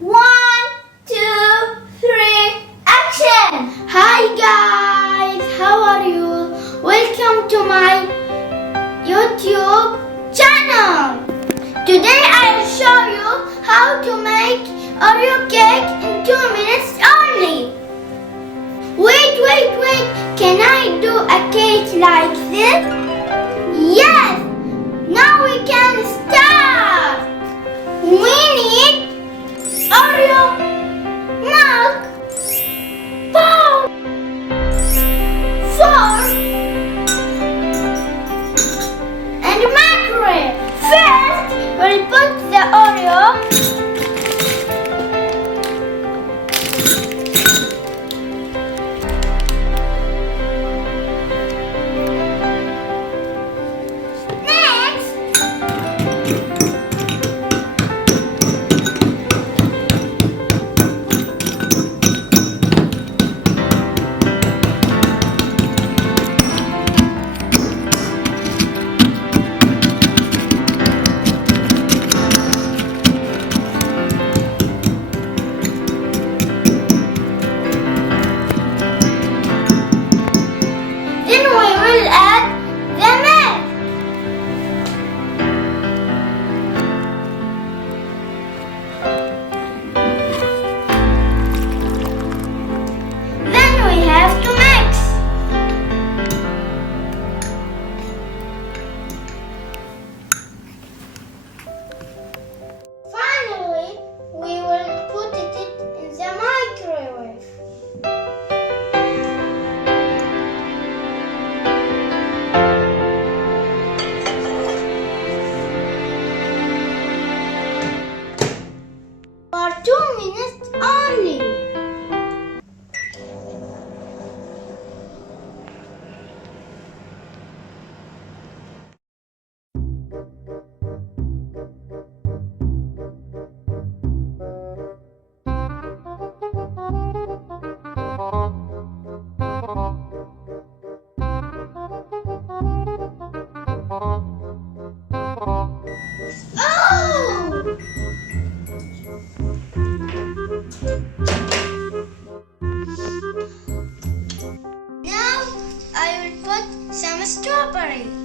One, two, three, action! Hi guys, how are you? Welcome to my YouTube channel. Today I'll show you how to make Oreo cake in 2 minutes only. Wait, can I do a cake like this? Yes! Now we can start! We need Oreo, milk, powder, flour, and macaroni. First, we'll put the Oreo. For 2 minutes only. Now I will put some strawberry.